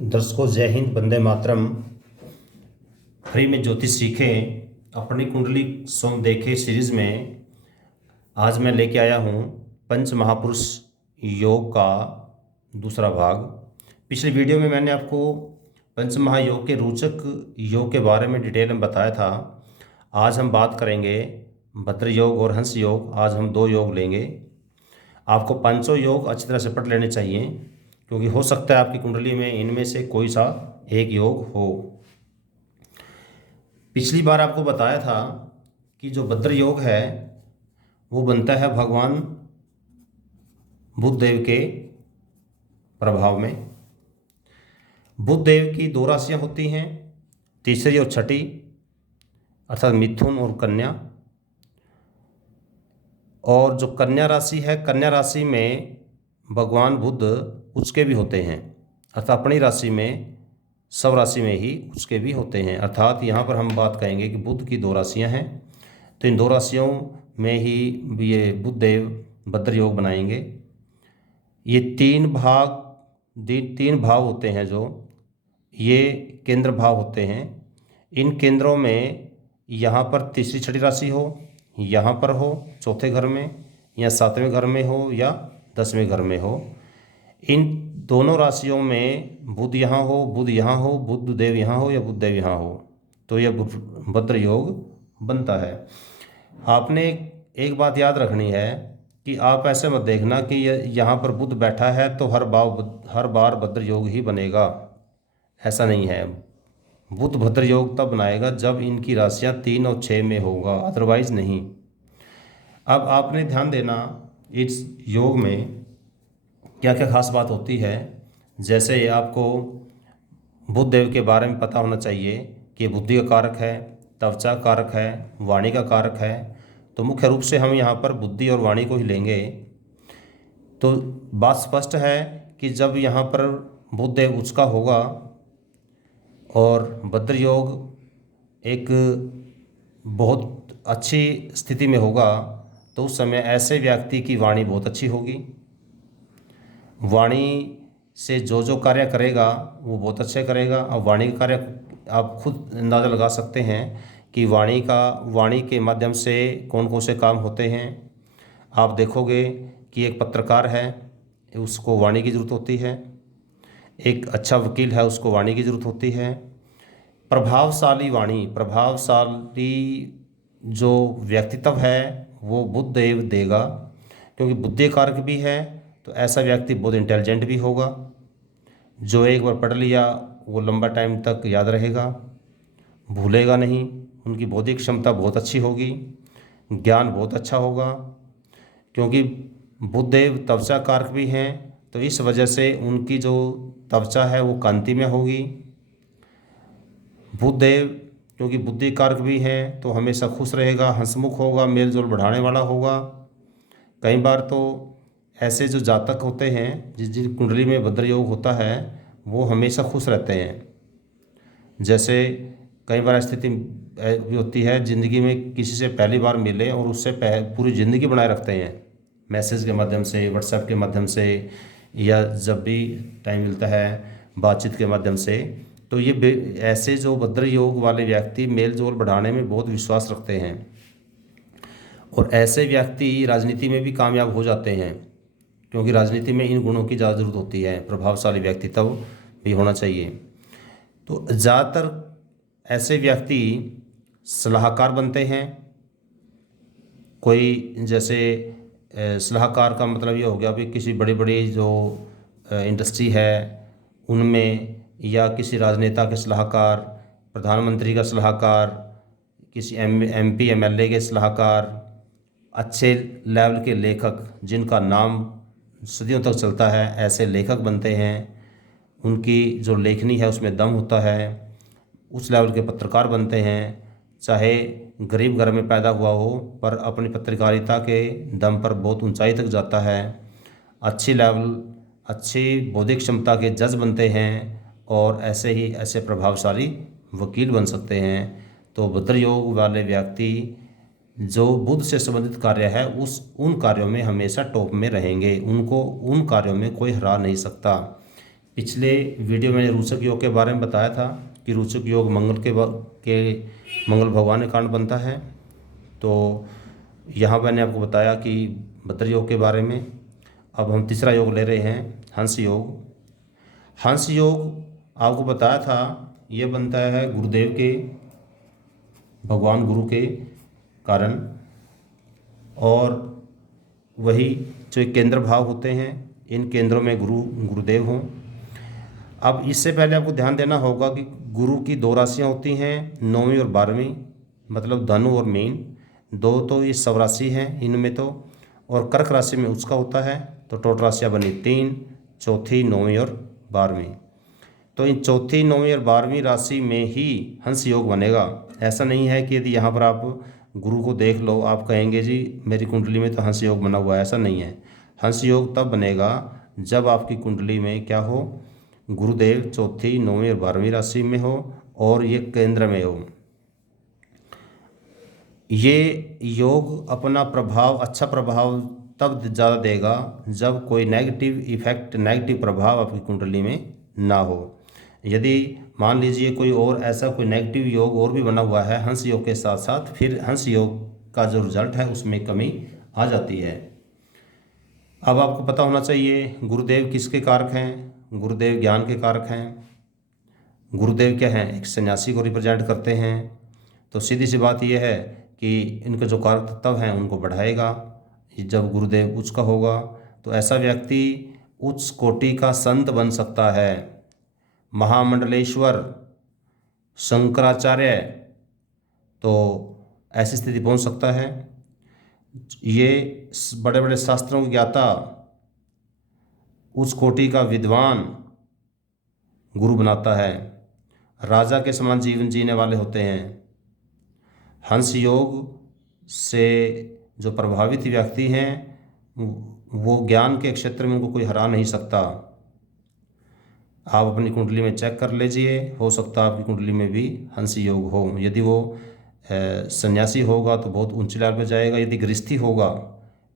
दर्शकों, जय हिंद, वंदे मातरम। फ्री में ज्योतिष सीखें, अपनी कुंडली सोम देखे सीरीज में आज मैं लेके आया हूँ पंच महापुरुष योग का दूसरा भाग। पिछली वीडियो में मैंने आपको पंच महायोग के रोचक योग के बारे में डिटेल में बताया था। आज हम बात करेंगे भद्र योग और हंस योग। आज हम दो योग लेंगे। आपको पांचों योग अच्छी तरह से पढ़ लेने चाहिए, क्योंकि हो सकता है आपकी कुंडली में इनमें से कोई सा एक योग हो। पिछली बार आपको बताया था कि जो भद्र योग है वो बनता है भगवान बुध देव के प्रभाव में। बुध देव की दो राशियां होती हैं, तीसरी और छठी, अर्थात मिथुन और कन्या। और जो कन्या राशि है, कन्या राशि में भगवान बुध उसके भी होते हैं, अर्थात अपनी राशि में, सब राशि में ही उसके भी होते हैं। अर्थात यहाँ पर हम बात कहेंगे कि बुध की दो राशियाँ हैं, तो इन दो राशियों में ही ये बुध देव भद्र योग बनाएंगे। ये तीन भाव होते हैं, जो ये केंद्र भाव होते हैं। इन केंद्रों में यहाँ पर तीसरी छठी राशि हो, यहाँ पर हो चौथे घर में, या सातवें घर में हो, या 10वें घर में हो, इन दोनों राशियों में बुध यहाँ हो, बुध यहाँ हो, बुध देव यहाँ हो, या बुध देव यहाँ हो, तो यह भद्र योग बनता है। आपने एक बात याद रखनी है कि आप ऐसे मत देखना कि यहाँ पर बुध बैठा है तो हर बार भद्र योग ही बनेगा। ऐसा नहीं है। बुध भद्र योग तब बनाएगा जब इनकी राशियाँ 3 और 6 में होगा, अदरवाइज नहीं। अब आपने ध्यान देना इस योग में क्या क्या खास बात होती है। जैसे आपको बुध देव के बारे में पता होना चाहिए कि बुद्धि का कारक है, त्वचा कारक है, वाणी का कारक है। तो मुख्य रूप से हम यहाँ पर बुद्धि और वाणी को ही लेंगे। तो बात स्पष्ट है कि जब यहाँ पर बुध देव उचका होगा और भद्र योग एक बहुत अच्छी स्थिति में होगा, तो उस समय ऐसे व्यक्ति की वाणी बहुत अच्छी होगी। वाणी से जो कार्य करेगा वो बहुत अच्छे करेगा। अब वाणी का कार्य आप खुद अंदाज़ा लगा सकते हैं कि वाणी के माध्यम से कौन कौन से काम होते हैं। आप देखोगे कि एक पत्रकार है, उसको वाणी की ज़रूरत होती है। एक अच्छा वकील है, उसको वाणी की ज़रूरत होती है। प्रभावशाली वाणी, प्रभावशाली जो व्यक्तित्व है वो बुध देव देगा, क्योंकि बुद्धि कारक भी है। तो ऐसा व्यक्ति बहुत इंटेलिजेंट भी होगा, जो एक बार पढ़ लिया वो लंबा टाइम तक याद रहेगा, भूलेगा नहीं। उनकी बौद्धिक क्षमता बहुत अच्छी होगी, ज्ञान बहुत अच्छा होगा, क्योंकि बुध देव त्वचा कारक भी हैं। तो इस वजह से उनकी जो त्वचा है वो कांति में होगी। बुध देव क्योंकि बुद्धि कारक भी हैं, तो हमेशा खुश रहेगा, हंसमुख होगा, मेल जोल बढ़ाने वाला होगा। कई बार तो ऐसे जो जातक होते हैं जिन कुंडली में भद्र योग होता है, वो हमेशा खुश रहते हैं। जैसे कई बार स्थिति भी होती है, ज़िंदगी में किसी से पहली बार मिले और उससे पूरी ज़िंदगी बनाए रखते हैं, मैसेज के माध्यम से, व्हाट्सएप के माध्यम से, या जब भी टाइम मिलता है बातचीत के माध्यम से। तो ये ऐसे जो भद्र योग वाले व्यक्ति मेल जोल बढ़ाने में बहुत विश्वास रखते हैं, और ऐसे व्यक्ति राजनीति में भी कामयाब हो जाते हैं, क्योंकि राजनीति में इन गुणों की ज़्यादा जरूरत होती है। प्रभावशाली व्यक्तित्व भी होना चाहिए। तो ज़्यादातर ऐसे व्यक्ति सलाहकार बनते हैं। कोई जैसे सलाहकार का मतलब ये हो गया भी किसी बड़ी बड़ी जो इंडस्ट्री है उनमें, या किसी राजनेता के सलाहकार, प्रधानमंत्री का सलाहकार, किसी MP MLA के सलाहकार, अच्छे लेवल के लेखक जिनका नाम सदियों तक चलता है, ऐसे लेखक बनते हैं। उनकी जो लेखनी है उसमें दम होता है, उस लेवल के पत्रकार बनते हैं। चाहे गरीब घर में पैदा हुआ हो, पर अपनी पत्रकारिता के दम पर बहुत ऊंचाई तक जाता है। अच्छी बौद्धिक क्षमता के जज बनते हैं, और ऐसे प्रभावशाली वकील बन सकते हैं। तो भद्र योग वाले व्यक्ति जो बुध से संबंधित कार्य है उन कार्यों में हमेशा टॉप में रहेंगे। उनको उन कार्यों में कोई हरा नहीं सकता, पिछले वीडियो में रोचक योग के बारे में बताया था कि रोचक योग मंगल भगवान के कारण बनता है। तो यहाँ मैंने आपको बताया कि भद्र योग के बारे में। अब हम तीसरा योग ले रहे हैं, हंस योग। हंस योग आपको बताया था ये बनता है गुरुदेव के, भगवान गुरु के कारण, और वही जो केंद्र भाव होते हैं, इन केंद्रों में गुरुदेव हों। अब इससे पहले आपको ध्यान देना होगा कि गुरु की दो राशियाँ होती हैं, 9वीं और 12वीं, मतलब धनु और मीन। दो तो ये स्वराशि हैं इनमें तो, और कर्क राशि में उसका होता है। तो टोटल राशियाँ बनी 3, चौथी, 9वीं और 12वीं। तो इन चौथी, 9वीं और 12वीं राशि में ही हंस योग बनेगा। ऐसा नहीं है कि यदि यहाँ पर आप गुरु को देख लो, आप कहेंगे जी मेरी कुंडली में तो हंस योग बना हुआ है। ऐसा नहीं है। हंस योग तब बनेगा जब आपकी कुंडली में क्या हो, गुरुदेव चौथी, 9वीं और 12वीं राशि में हो और ये केंद्र में हो। ये योग अपना प्रभाव, अच्छा प्रभाव तब ज़्यादा देगा जब कोई नेगेटिव इफेक्ट, नेगेटिव प्रभाव आपकी कुंडली में ना हो। यदि मान लीजिए कोई और ऐसा कोई नेगेटिव योग और भी बना हुआ है हंस योग के साथ साथ, फिर हंस योग का जो रिजल्ट है उसमें कमी आ जाती है। अब आपको पता होना चाहिए गुरुदेव किसके कारक हैं। गुरुदेव ज्ञान के कारक हैं। गुरुदेव क्या हैं, एक सन्यासी को रिप्रेजेंट करते हैं। तो सीधी सी बात यह है कि इनके जो कारक तत्व हैं उनको बढ़ाएगा। जब गुरुदेव उच्च का होगा तो ऐसा व्यक्ति उच्च कोटि का संत बन सकता है। महामंडलेश्वर, शंकराचार्य, तो ऐसी स्थिति पहुंच सकता है। ये बड़े बड़े शास्त्रों के ज्ञाता, उच्च कोटि का विद्वान गुरु बनाता है। राजा के समान जीवन जीने वाले होते हैं। हंस योग से जो प्रभावित व्यक्ति हैं वो ज्ञान के क्षेत्र में उनको कोई हरा नहीं सकता। आप अपनी कुंडली में चेक कर लीजिए, हो सकता है आपकी कुंडली में भी हंस योग हो। यदि वो सन्यासी होगा तो बहुत ऊंचे लेवल पर जाएगा। यदि गृहस्थी होगा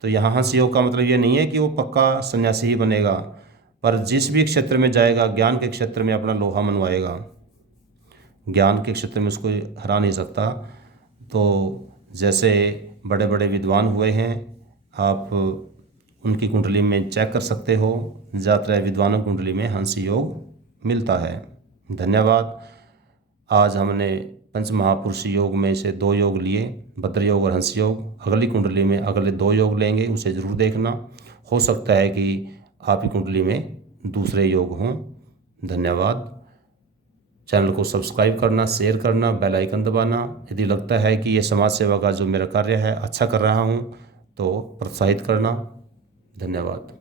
तो यहाँ हंस योग का मतलब ये नहीं है कि वो पक्का सन्यासी ही बनेगा, पर जिस भी क्षेत्र में जाएगा, ज्ञान के क्षेत्र में अपना लोहा मनवाएगा। ज्ञान के क्षेत्र में उसको हरा नहीं सकता। तो जैसे बड़े बड़े विद्वान हुए हैं, आप उनकी कुंडली में चेक कर सकते हो। ज़्यादातर विद्वानों की कुंडली में हंस योग मिलता है। धन्यवाद। आज हमने पंच महापुरुष योग में से 2 योग लिए, भद्र योग और हंस योग। अगली कुंडली में अगले 2 योग लेंगे, उसे ज़रूर देखना। हो सकता है कि आपकी कुंडली में दूसरे योग हों। धन्यवाद। चैनल को सब्सक्राइब करना, शेयर करना, बेल आइकन दबाना। यदि लगता है कि ये समाज सेवा का जो मेरा कार्य है अच्छा कर रहा हूँ तो प्रोत्साहित करना। धन्यवाद।